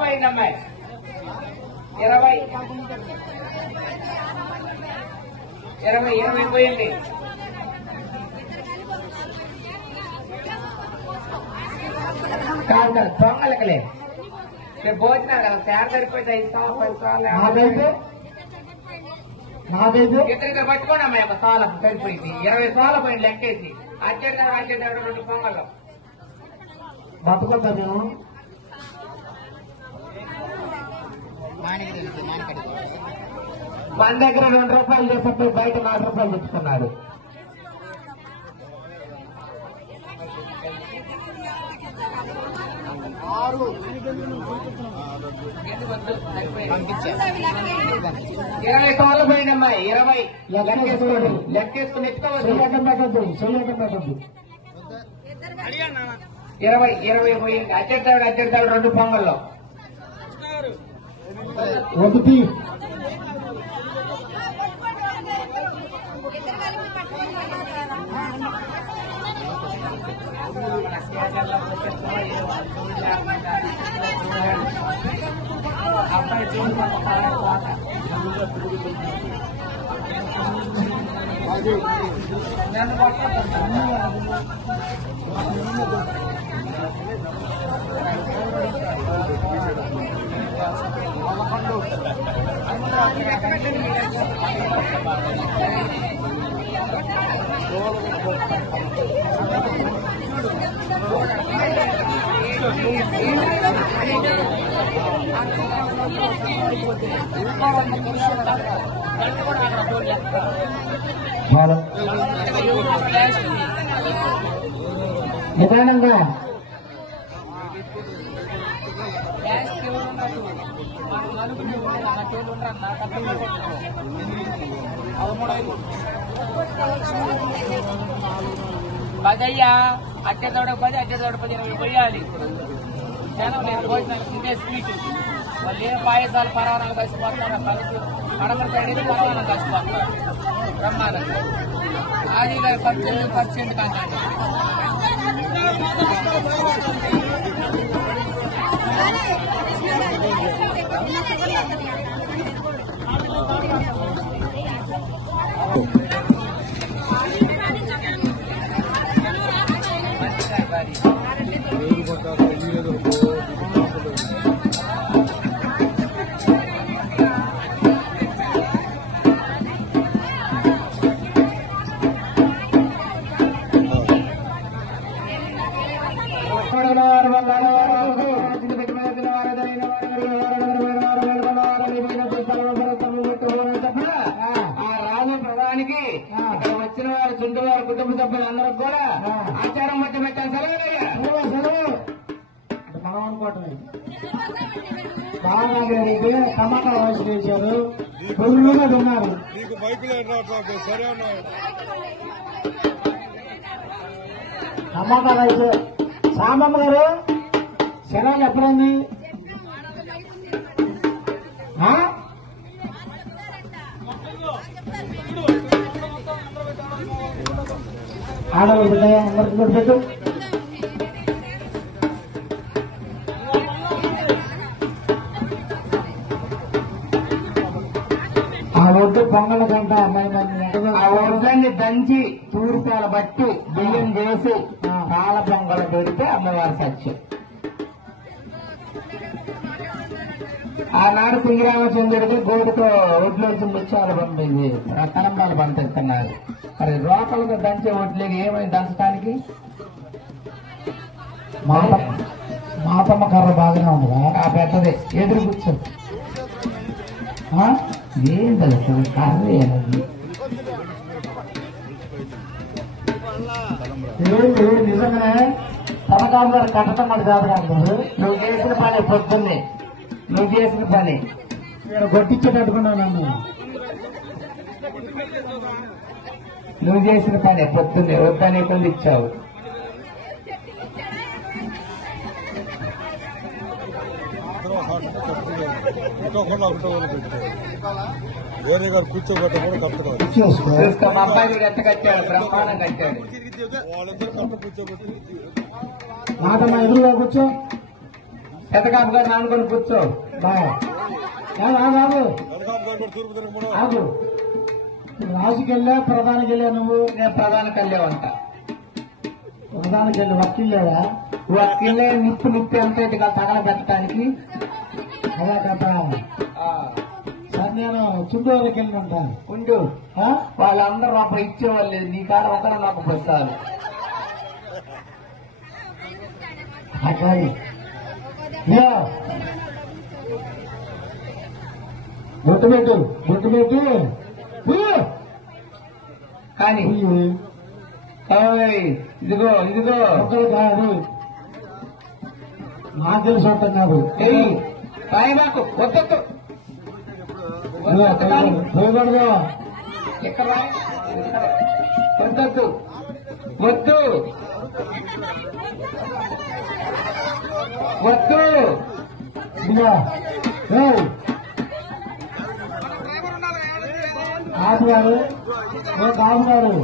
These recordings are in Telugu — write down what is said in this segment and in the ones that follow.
పోయింది అమ్మాయి 20 పోయింది. కాదు కాదు దొంగలకలే భోజనాలు కదా తయారు సరిపోయింది 5 సార్లు 10 సార్లు ఇద్దరు పట్టుకోండి అమ్మాయి ఒక సాల సరిపోయింది 20 సార్లు పోయింది లెక్కేసి అర్జెంట్ 2 పొంగళ్ళు బతుకొద్దా మేము మన దగ్గర 2 రూపాయలు చేసినప్పుడు బయట 4 రూపాయలు తెచ్చుకున్నాడు. ఇరవై సార్లు పోయిందమ్మా 20 లెక్కేసుకుని ఎత్తుకోవచ్చు. 20 పోయింది. అర్జెంటాడు 2 పొంగల్లో 1 అబ్బాయి నన్ను నిదానంగా పదయ్యా అట్టెదోడ 10 అట్టెదోడ 10 20 పోయాలి. భోజనాలు తినే స్వీట్ వాళ్ళు ఏ పాయసాలు పరవానాలు కలిసిపోతారు కడమ సైడ్ అయితే పరవానాలు కలిసిపోతారు బ్రహ్మాండంగా అది 18% కాండి. వచ్చిన వారు చుంటు వారి కుటుంబ సభ్యులందరూ కూడా ఆచారం మధ్య పెట్టాలి. సెలవు మనం అనుకోవటమే బాగా జరిగితే టమాటా వయసు చేశారు పొరుగుగా తిన్నారు. టమాటా రైస్ సాంబమ్మ గారు సెలవులు ఎప్పుడైంది? ఆడవాళ్ళు బిడ్డయా అందరికి కూడా పెట్టు. ఆ ఒడ్డు పొంగల గంట ఆ ఒడ్డాన్ని దంచి తూర్పాల బట్టి బియ్యం వేసి పాల పొంగలు పెడితే అమ్మవారి సత్యం. ఆనాడు శ్రీరామచంద్రుడికి గోడుతో ఒడ్లోంచి ముత్యాలు పంపింది రతనంబాలు పంపిస్తున్నారు. మరి రోకలతో దంచే ఒడ్లేకి ఏమైంది దంచడానికి? మాతమ్మ కర్ర బాగానే ఉందిగా ఆ పెద్దది ఎదురు కూర్చో ఏం తెలుసు కర్ర ఏనది నిజంగానే తనకాలు గారు కట్టడం మరి కాదు కాదు. నువ్వు చేసిన పని పొద్దున్నే నువ్వు చేసిన పని నేను కొట్టించేటట్టుకున్నాను. నువ్వు చేసిన పని పొద్దున్నే వద్దని కొన్ని ఇచ్చావు. వేరే గారు కూర్చోబెట్ట కూడా కరెక్ట్గా చూసుకో మా అబ్బాయికి ఎంత కట్టాడు, బ్రహ్మాండం కట్టాడు. వాళ్ళందరూ కరెక్ట్ కూర్చోబెట్టి మాట మా ఎదురుగా కూర్చో. పెద్దకాపు గారు నానుకొని కూర్చో. బాగా బాబు తూర్పు తిరగడం ఆగు. రాజుకి వెళ్ళా ప్రధానికి వెళ్ళా నువ్వు? నేను ప్రధాన కళ్యావంట. ప్రధానికి వెళ్ళి వకీల్లేదా? వకీలే నిప్పు ఎంత ఇదిగా తగలబెట్టడానికి. అలా కథ. సార్ నేను చుండూరుకి వెళ్ళి ఉంటాను. ఉండు, వాళ్ళందరూ రూపాయి ఇచ్చేవాళ్ళు లేదు, నీ కాడ ఒకరు నాకు బస్సాలు. అట్లాగే బొట్టు పెట్టు, బొట్టు పెట్టు. కానీ ఇదిగో ఇదిగో ఒకరు కాదు, నాకు తెలిసి ఉంటాం కాదు. కానీ నాకు వద్దొద్దు పోయకూడదు. ఇక్కడ వద్దొద్దు వద్దు వద్దు. ఇదిగో ఆపుగారు, ఆపుగారు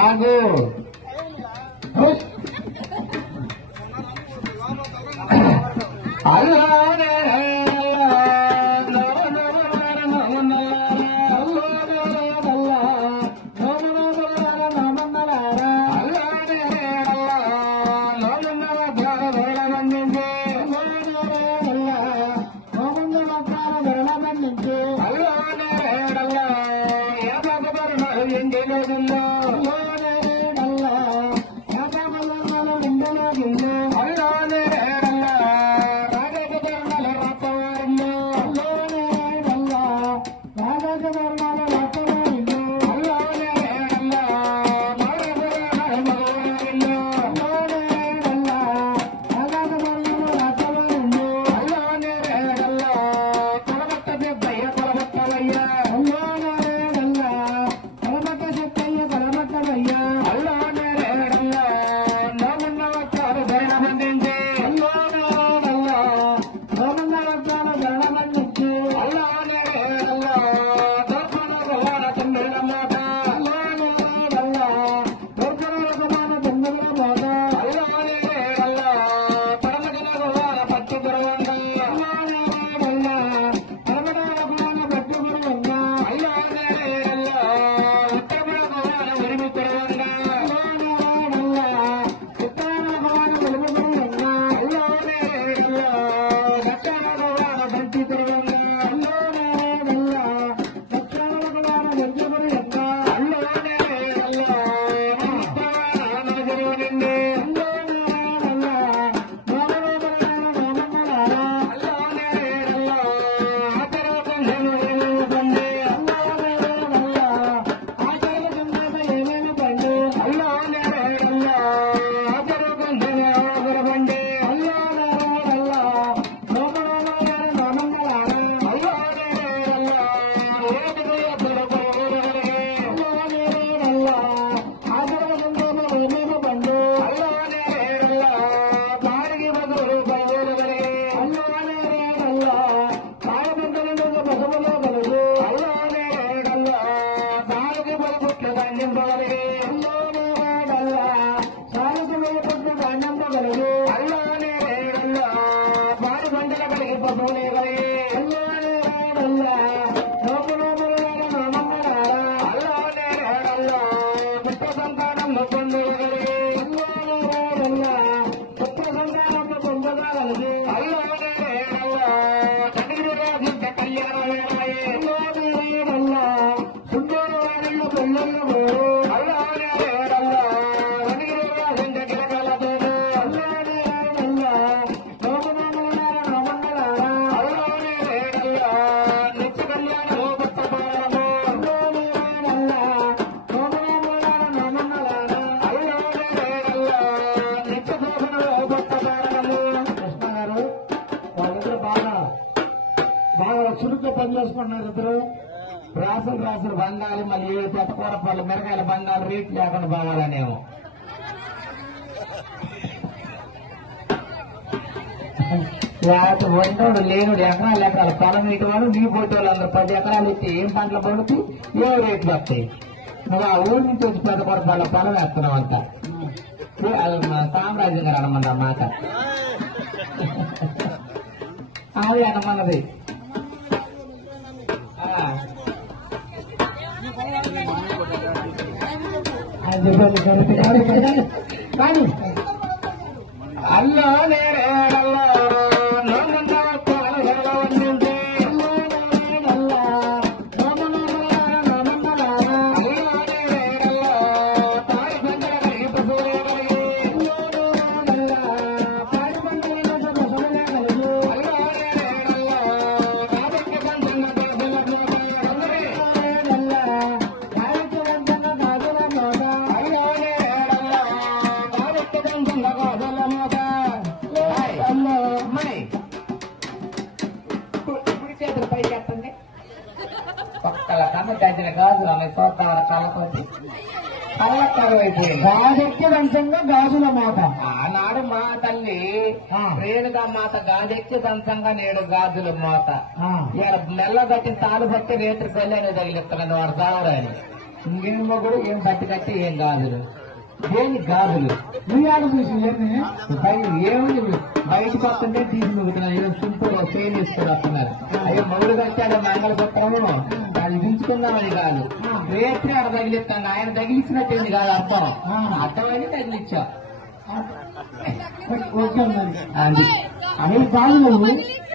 ఆగు. చురుగ్గా పనిచేసుకుంటున్నారు ఇద్దరు. రాసులు బంగాలు మళ్ళీ పెద్దకూర పళ్ళు మిరకాయల బంగాలు రేట్ లేకుండా బాగాలనేమో. లేకపోతే ఉన్నోడు లేనుడు ఎకరాలు పొలం ఇటు వాళ్ళు నీ పోటీ వాళ్ళందరూ 10 ఎకరాలు ఇచ్చి ఏం పంటలు పండుతాయి ఏ రేట్లు వస్తాయి నువ్వు ఆ ఊరి నుంచి వచ్చి పెద్ద కొరపాల పొలం వేస్తున్నావు అంట అది మా సామ్రాజ్యం గారు అనమాట మాట అది అనమన్నది కానీ అల్లో నేరేడల్లో నోమున్న పాలెలో ఉండింది పక్కల కమ్మ దగ్గర గాజులు ఆమె చూద్దాం కళ్ళతోటి కళ్ళకరు అయిపోయింది గాజెక్కి దంచంగా గాజుల మాట ఆనాడు మా తల్లి రేణుగా మాత గాజెక్కి దంచంగా నేడు గాజుల మాత ఇలా మెల్ల కట్టిన తాలు బట్టి రేత్రి పెళ్ళని తగిలిస్తున్నాను వాడు సావరాని ఇంకేం మొగుడు ఏం బట్టి కట్టి ఏం గాజులు దేని గాజులు ఉయ్యాలు చూసి ఏముంది బయటకు వస్తుంటే తీసి మిగుతున్నాయి ఏదో సింపుల్ చైన్ తీసుకుని వస్తున్నారు అయ్యో మొగుడు కట్టాడు మంగళ పత్రము అది దించుకుందామని కాదు రేత్రి ఆడ తగిలిస్తాను ఆయన తగిలించినట్టేది కాదు అర్థం అర్థమని తగిలిచ్చా ఓకే మరి అది అవి గాజులు